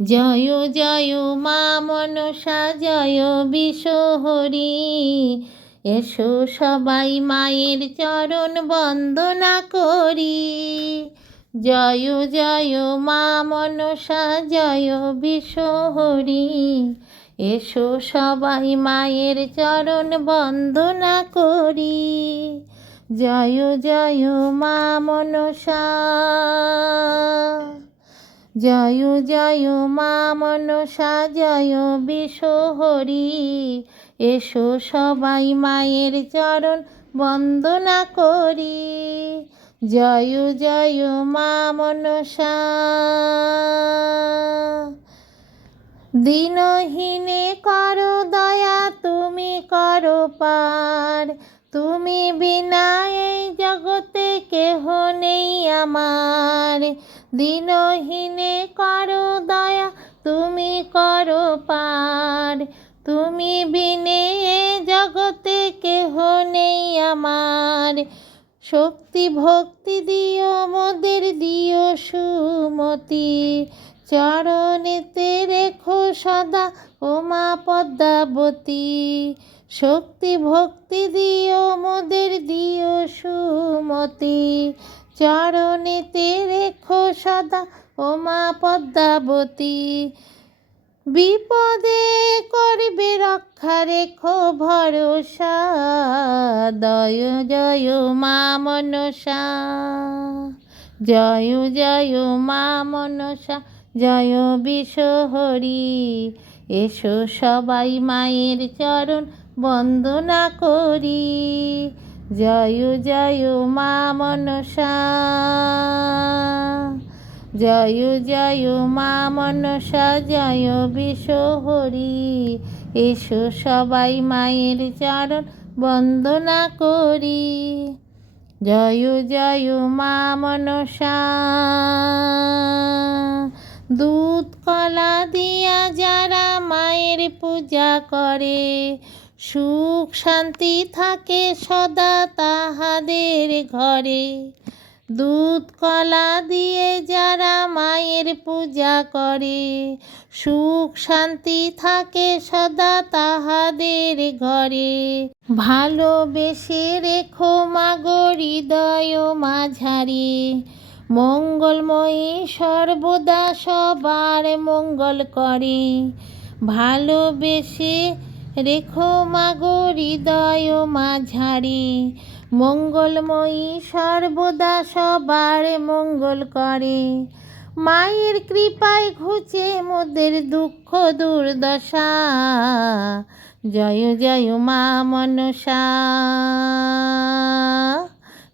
জয় জয় মা মনসা, জয় বিশ্বহরি এসো সবাই মায়ের চরণ বন্দনা করি। জয় জয় মা মনসা, জয় বিশ্বহরি এসো সবাই মায়ের চরণ বন্দনা করি। জয় জয় মা মনসা। জয় জয় মা মনসা জয় বিশ্বহরি এসো সবাই মায়ের চরণ বন্দনা করি। জয় জয় মা মনসা। দিনহীনে করো দয়া, তুমি করো পার। তুমি বিনা এই জগতে কেহ নেই আমার। দিনহীনে করো দয়া, তুমি করো পার। তুমি বিনে এ জগতে কেহ নেই আমার। শক্তি ভক্তি দিও, মোদের দিও সুমতি। চরণেতে রেখো সদা, ওমা পদ্মাবতী। শক্তি ভক্তি দিও, মোদের দিও সুমতি। চরণেতে রেখো সদা ওমা পদ্মাবতী। বিপদে করবে রক্ষা রেখো ভরসা, দয়, জয় মা মনসা। জয় জয় মা মনসা, জয় বিশ্বহরি এসো সবাই মায়ের চরণ বন্দনা করি। জয় জয় মা মনসা। জয় জয় মা মনসা, জয় বিশ্বহরি এসো সবাই মায়ের চরণ বন্দনা করি। জয় জয় মা মনসা। দুধ কলা দিয়া যারা মায়ের পূজা করে সুখ শান্তি থাকে সদা তাহাদের ঘরে। দুধ, কলা দিয়ে যারা মায়ের পূজা করে, সুখ শান্তি থাকে সদা তাহাদের ঘরে। ভালোবেসে রেখো মাগো হৃদয় মাঝারি। মঙ্গলময়ী সর্বদা সবার মঙ্গল করে। ভালোবেসে রেখো মাগো হৃদয় মাঝারি। মঙ্গলময়ী সর্বদা সবার মঙ্গল করে। মায়ের কৃপায় ঘুচে মোদের দুঃখ দুর্দশা। জয় জয় মা মনসা।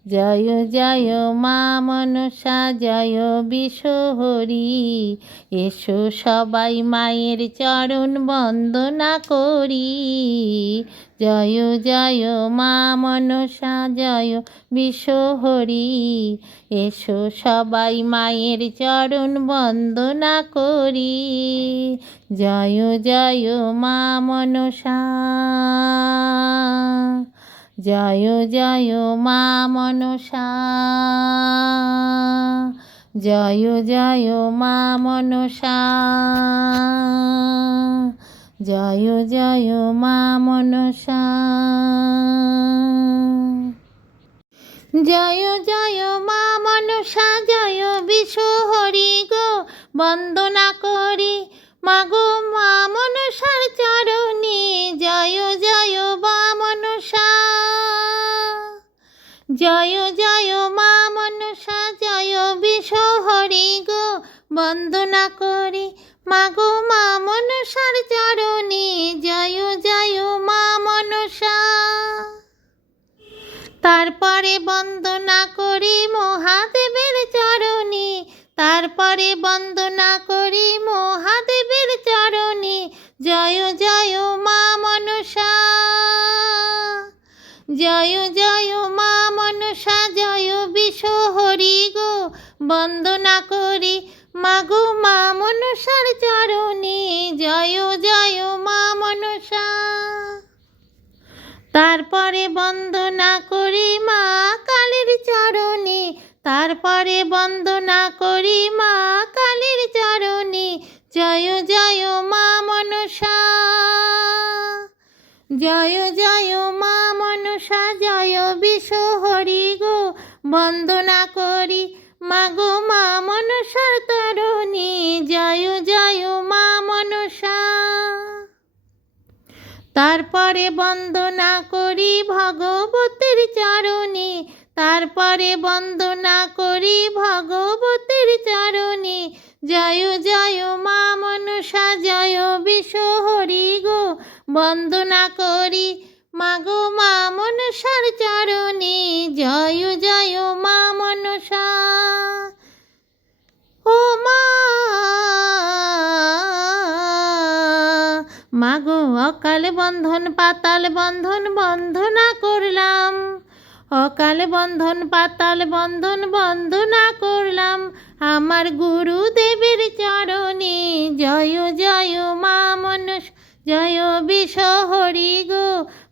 জয় জয় মা মনসা, জয় বিশ্বহরি এসো সবাই মায়ের চরণ বন্দনা করি। জয় জয় মা মনসা, জয় বিশ্বহরি এসো সবাই মায়ের চরণ বন্দনা করি। জয় জয় মা মনসা। জয় জয় মা মনসা। জয় জয় মা মনসা। জয় জয় মা মনসা। জয় জয় মা মনসা জয় বিশ্বহরি গো, বন্দনা করি। মাগো মা মনসার চরণে জয় জয় জয় মা মনসা, জয় বিশ্বহরি গো, বন্দনা করি। মাগো মা মনসার চরণে, জয় জয় মা মনসা। তারপরে বন্দনা করি মহাদেবের চরণে, তারপরে বন্দনা করি মহাদেবের চরণে, জয় জয় মা মনসা। জয় বন্দনা করি। মাগো মা মনসার চরণে, জয় জয় মা মনসা। তারপরে বন্দনা করি মা কালীর চরণে, তারপরে বন্দনা করি মা কালীর চরণে, জয় জয় মা মনসা। জয় জয় মা মনসা, জয় বিষ হরি গো। বন্দনা করি তারপরে বন্দনা করি ভগবতের চরণে, তারপরে বন্দনা করি ভগবতের চরণে। জয় জয় মা মনসা, জয় বিষ হরি গো। বন্দনা করি মাগো মা মনসার চরণে, জয় জয় মা মনসা। মাগো, অকাল বন্ধন পাতাল বন্ধন বন্ধনা করলাম। অকাল বন্ধন পাতাল বন্ধন বন্দনা করলাম। আমার গুরুদেবের চরণে, জয় জয় মা মনস জয় বিষ হরি গো,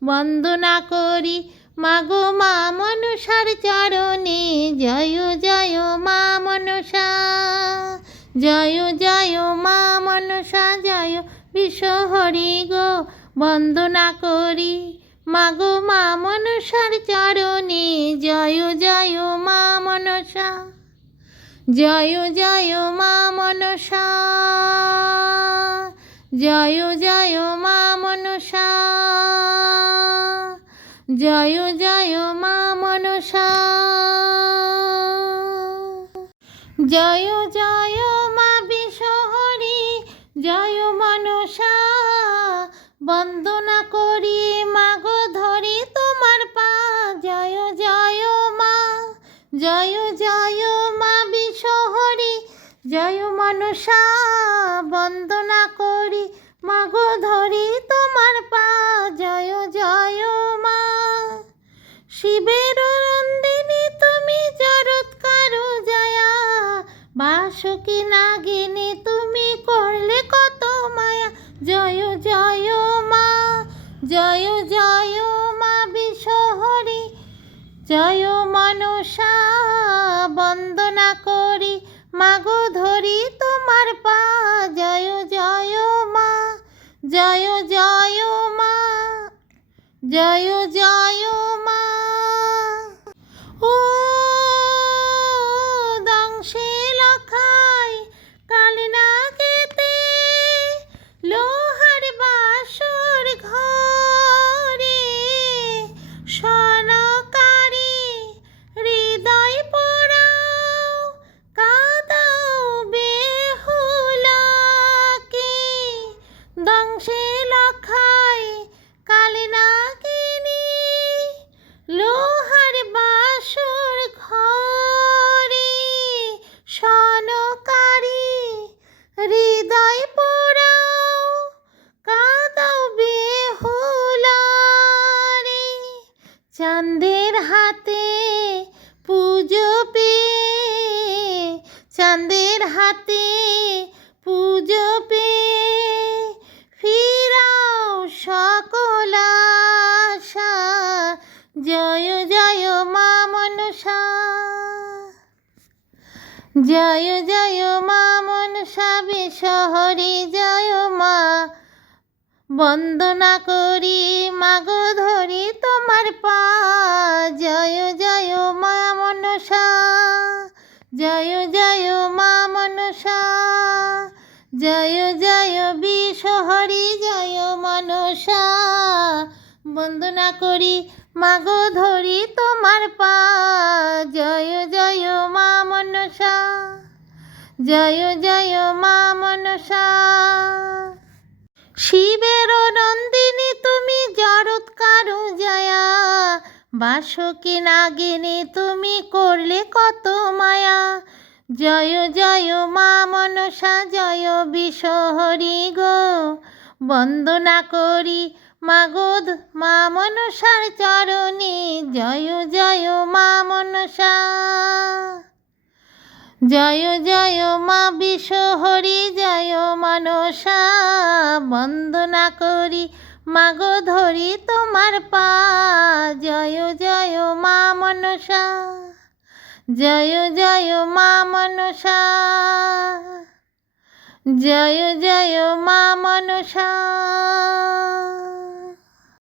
বন্দনা করি। মাগো, মা মনসার চরণে, জয় জয় মা মনসা জয় জয় মা মনসা জয় বিষ হরি গো, বন্দনা করি। মাগো মা মনসার চরণে, জয় জয় মা মনসা। জয় জয় মা মনসা। জয় জয় মা মনসা। জয় জয় মা মনসা। জয় জয় মা বিশ্বহরি জয় মনসা বন্দনা করি, মাগ ধরি তোমার পা। জয় জয় মা, জয় জয় মা বিশহরি। জয় মনসা জয় জয় জয় জয় মা মনসা বিশহরি জয় মা। বন্দনা করি মাগো ধরি তোমার পা। জয় জয় মা মনসা। জয় জয় মা মনসা। জয় জয় বিশহরি জয় মনসা। বন্দনা করি মাগো ধরি তোমার পা। জয় জয় মা মনসা। শিবের নন্দিনী, তুমি জরৎকার জয়া। বাসকি নাগিনী, তুমি করলে কত মায়া। জয় জয় মা মনসা, জয় বিশ্বহরি গো। বন্দনা করি মাগো ধ- মা মনসার চরণে। জয় জয় মা মনসা। জয় জয় মা বিশ্বহরি জয় মনসা, বন্দনা করি মাগো ধরি তোমার পা। জয় জয় মা মনসা জয় জয় মা মনসা জয় জয় মা মনসা।